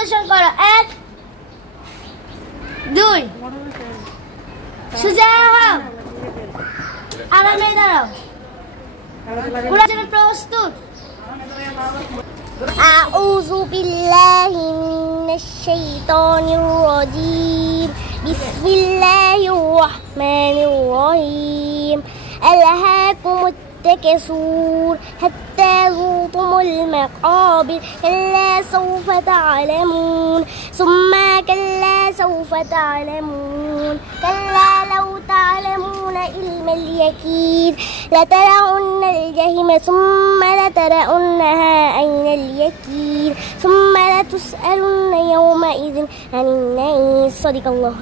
প্রদর্শন করো। 1 2 সোজা হও, আরামে দাঁড়াও। কোরআন জন্য প্রস্তুত। أعوذ بالله من الشيطان الرجيم بسم الله الرحمن الرحيم ألهاكم التكاثر حتى زرتم المقابر كلا سوف تعلمون ثم كلا سوف تعلمون كلا لو تعلمون علم اليقين لترون الجحيم ثم لترونها عين اليقين ثم لتسألن يومئذ عن النعيم صدق الله.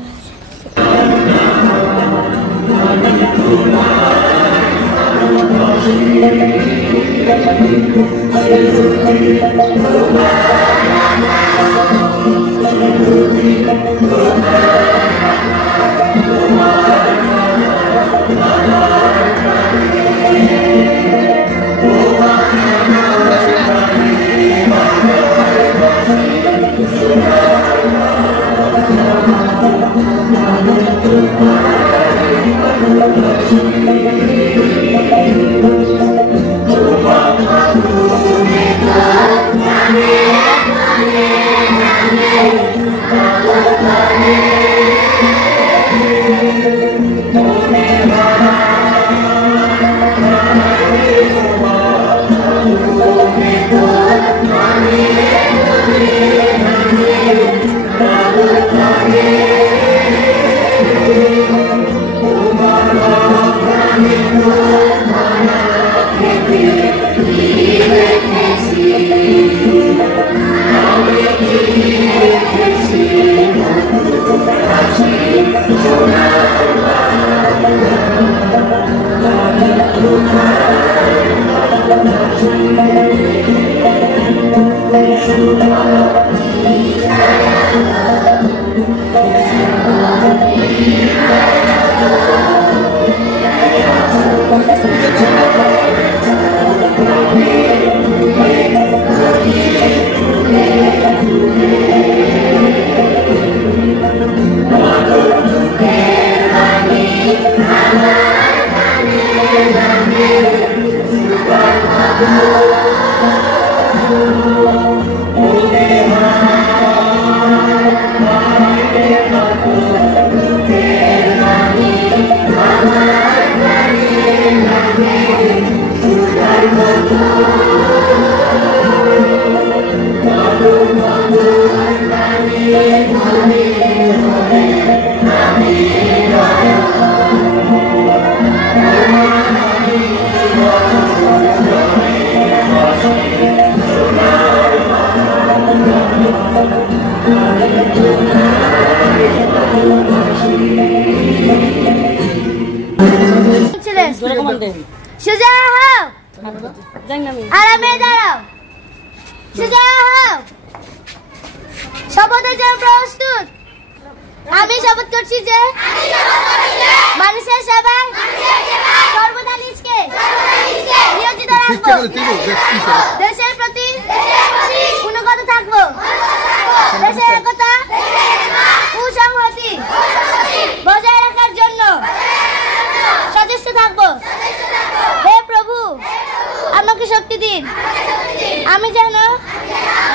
সোজা হও, আরামে দাঁড়াও। সোজা হও, শপথের জন্য প্রস্তুত। আমি শপথ করছি যে মানুষের সেবায় সর্বদা নিজকে নিয়োজিত রাখবো, দেশের প্রতি গুণগত থাকবো, দেশের একতা ও সংহতি বজায় রাখার জন্য সচেষ্ট থাকবো। হে প্রভু, আমাকে শক্তি দিন, আমি যেন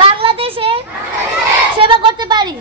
বাংলাদেশে সেবা করতে পারি।